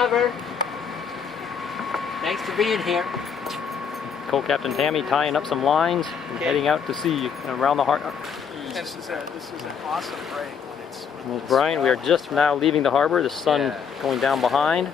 Thanks for being here. Co-Captain Tammy tying up some lines and heading out to sea around the harbor. This is an awesome break when it's Brian, we are just now leaving the harbor. The sun going down behind.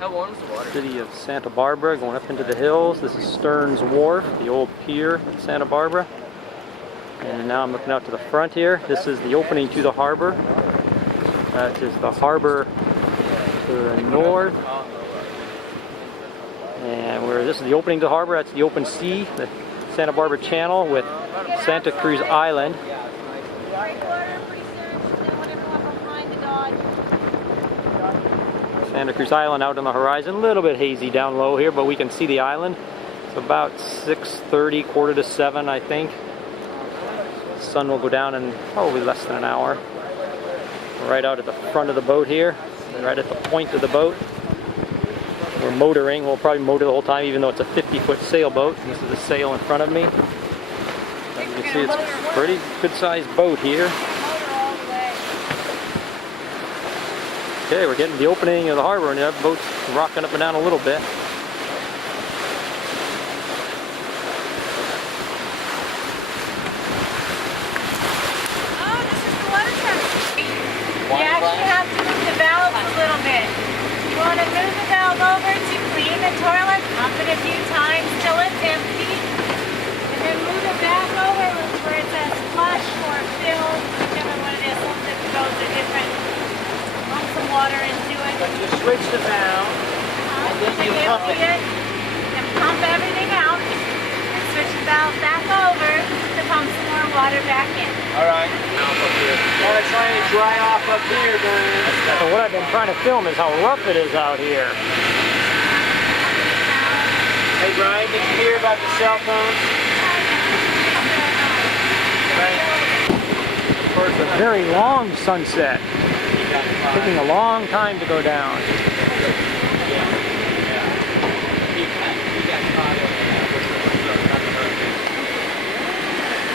How warm is the water? City of Santa Barbara, going up into the hills. This is Stearns Wharf, the old pier in Santa Barbara. And now I'm looking out to the front here. This is the opening to the harbor. That is the harbor to the north. And this is the opening to the harbor. That's the open sea, the Santa Barbara Channel with Santa Cruz Island. Santa Cruz Island out on the horizon, a little bit hazy down low here, but we can see the island. It's about 6:30, quarter to 7, I think. The sun will go down in probably less than an hour. We're right out at the front of the boat here, right at the point of the boat. We're motoring. We'll probably motor the whole time, even though it's a 50-foot sailboat. This is the sail in front of me. As you can see, it's a pretty good-sized boat here. Okay, we're getting to the opening of the harbor, and the boat's rocking up and down a little bit. Oh, this is the water tank. You actually have to move the valve a little bit. You want to move the valve over to clean the toilet, pump it a few times till it's empty, and then move it back over where it says flush or fill, whichever one it is. Some that goes a different. Pump some water into it. But you switch the valve, and then you pump it. And pump everything out, and switch the valve back over to pump some more water back in. Alright. Well, it's trying to dry off up here, man. So what I've been trying to film is how rough it is out here. Hey, Brian, did you hear about the cell phone? Of course, a very long sunset. Taking a long time to go down.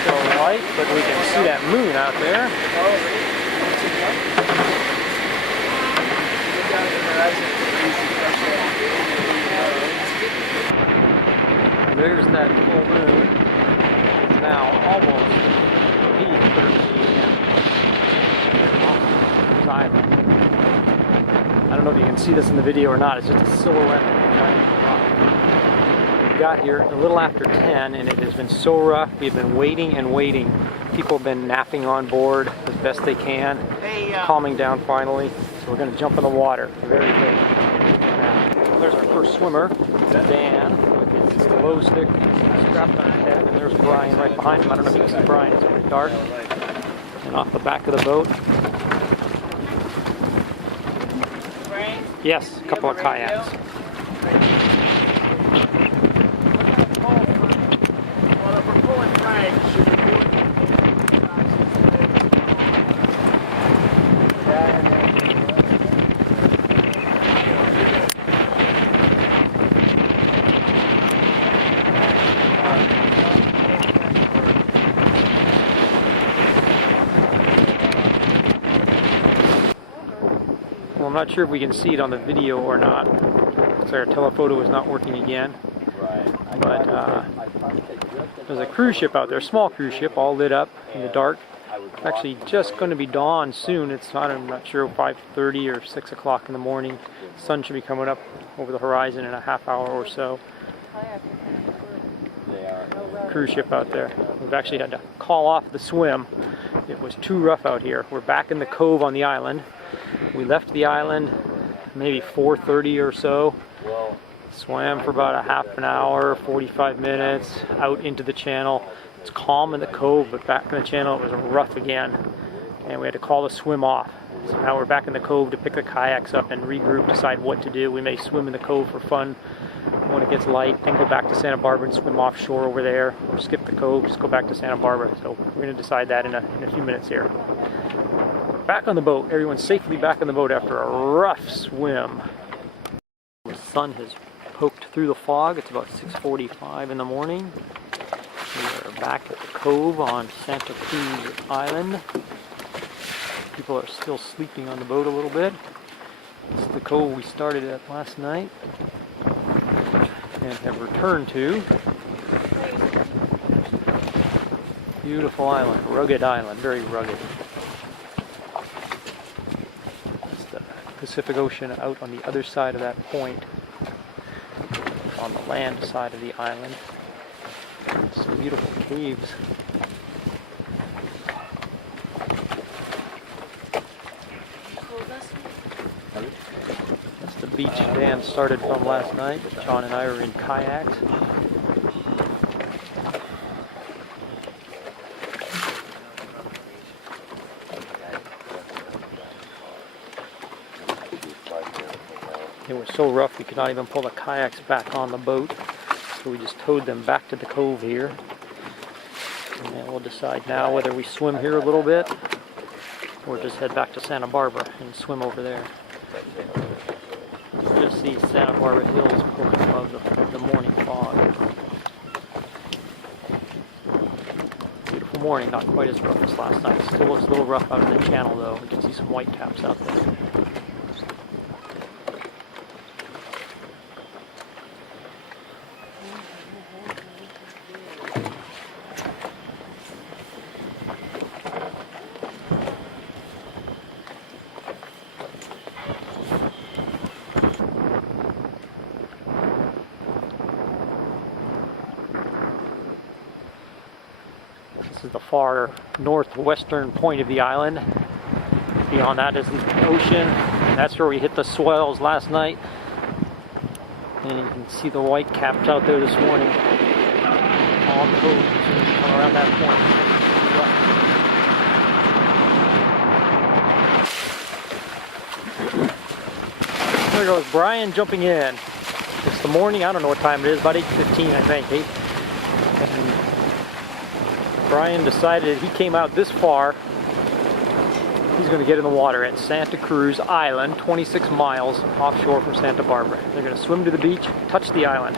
So light, but we can see that moon out there. And there's that full moon. It's now almost 8:30 a.m. Island. I don't know if you can see this in the video or not. It's just a silhouette. We got here a little after 10, and it has been so rough. We've been waiting and waiting. People have been napping on board as best they can, calming down finally. So we're going to jump in the water very late. Now, there's our first swimmer, Dan, with his glow stick strapped on his head, and there's Brian right behind him. I don't know if you can see Brian. It's pretty dark. And off the back of the boat. Yes, a couple of kayaks. Well, I'm not sure if we can see it on the video or not, because our telephoto is not working again. But there's a cruise ship out there, a small cruise ship, all lit up in the dark. It's actually just going to be dawn soon. It's not, I'm not sure, 5:30 or 6 o'clock in the morning. The sun should be coming up over the horizon in a half hour or so. Cruise ship out there. We've actually had to call off the swim. It was too rough out here. We're back in the cove on the island. We left the island maybe 4:30 or so. Swam for about a half an hour, 45 minutes, out into the channel. It's calm in the cove, but back in the channel it was rough again. And we had to call the swim off. So now we're back in the cove to pick the kayaks up and regroup, decide what to do. We may swim in the cove for fun when it gets light, then go back to Santa Barbara and swim offshore over there, or skip the cove, just go back to Santa Barbara. So we're going to decide that in a few minutes here. Back on the boat. Everyone's safely back on the boat after a rough swim. The sun has poked through the fog. It's about 6:45 in the morning. We are back at the cove on Santa Cruz Island. People are still sleeping on the boat a little bit. This is the cove we started at last night and have returned to. Beautiful island, rugged island, very rugged. It's the Pacific Ocean out on the other side of that point, on the land side of the island. Some beautiful caves. That's the beach Dan started from last night. John and I were in kayaks. It was so rough we could not even pull the kayaks back on the boat. So we just towed them back to the cove here. And then we'll decide now whether we swim here a little bit or just head back to Santa Barbara and swim over there. You just see Santa Barbara Hills poking above the morning fog. Beautiful morning, not quite as rough as last night. Still looks a little rough out in the channel though. We can see some white caps out there. This is the far northwestern point of the island. Beyond that is the ocean. That's where we hit the swells last night. And you can see the white caps out there this morning. On the boat around that point. There goes Brian jumping in. It's the morning, I don't know what time it is, about 8:15 I think. And Brian decided he came out this far. He's going to get in the water at Santa Cruz Island, 26 miles offshore from Santa Barbara. They're going to swim to the beach, touch the island.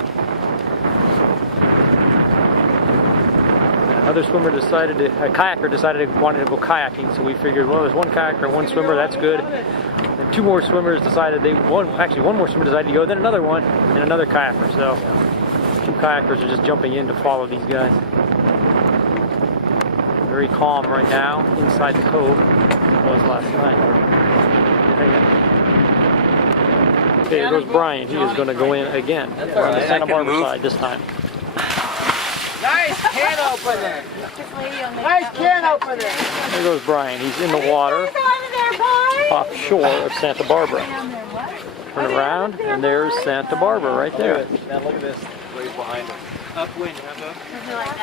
Another swimmer decided, a kayaker decided he wanted to go kayaking, so we figured, well, there's one kayaker, one swimmer, that's good. And two more swimmers decided one more swimmer decided to go, then another one, and another kayaker. So two kayakers are just jumping in to follow these guys. Very calm right now inside the cove. It was last night. Okay, there goes Brian. He is going to go in again. We're on the Santa Barbara side this time. Nice can opener! Nice can opener! There goes Brian. He's in the water offshore of Santa Barbara. Turn around, and there's Santa Barbara right there. Now look at this. Waves behind us. Upwind, Something like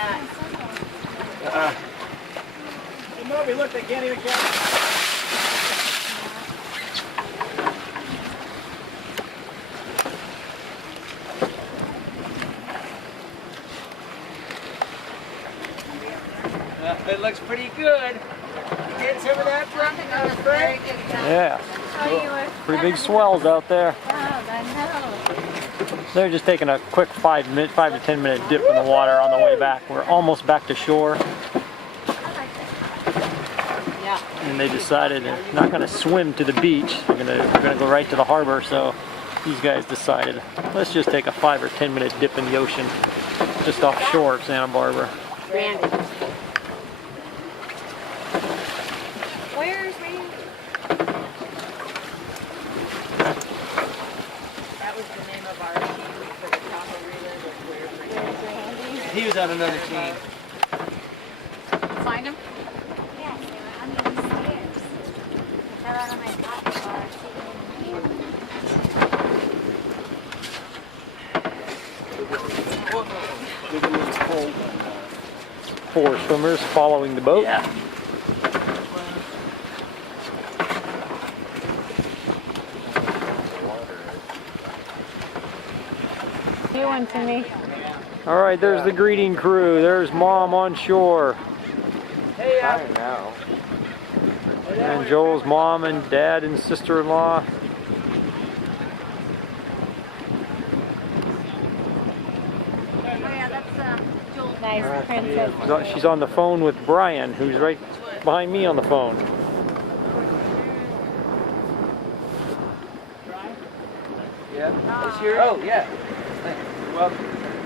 that. Moby, look, they can't even catch it. It looks pretty good. Get some of that from Frank. Yeah. Pretty big swells out there. They're just taking a quick 5 to 10 minute dip in the water on the way back. We're almost back to shore. And they decided they're not going to swim to the beach. We're going to go right to the harbor. So these guys decided, let's just take a 5 or 10 minute dip in the ocean, just offshore of Santa Barbara. Randy. Where's Randy? That was the name of our team for the Tahoe relay. Where's Randy? He was on another team. Find him? Yes, they were under the stairs. I fell out of my pocket while I was sitting in the 4 swimmers following the boat. Yeah. You one to me. All right, there's the greeting crew. There's Mom on shore. Hey, now. And Joel's mom and dad and sister-in-law. Oh yeah, that's Joel's nice princess. She's on the phone with Brian, who's right behind me on the phone. Yeah. Oh, yeah. Thanks. You're welcome.